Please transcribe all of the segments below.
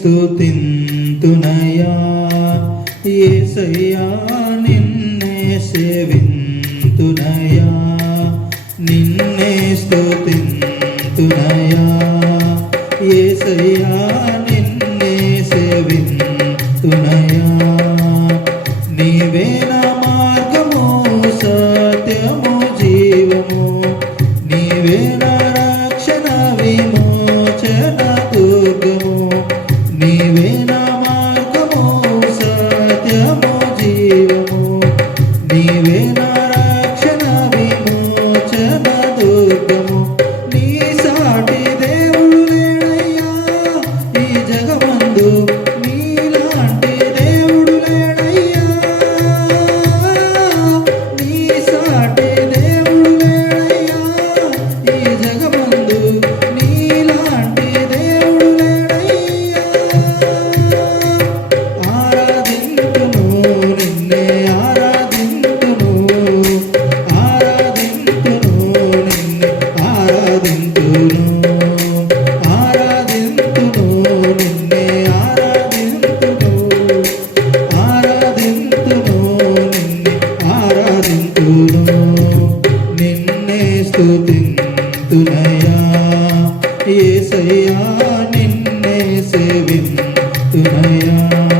స్థుతింతునయా ఏసయ్యా నిన్నే సేవింతునయా? నిన్నే స్థుతింతునయా ఏసయ్యా నిన్నే సేవింతునయా? నీవేనా మార్గము సత్యము జీవము. నీవేనా విఘ్నేనారక్షణ విమోచన దుర్గ வித்து நயா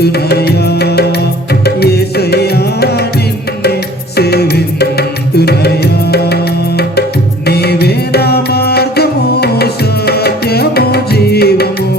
సేవింతునయా యేసయ్యా నిన్నే సేవింతునయా నీవే నా మార్గము సత్యము జీవము.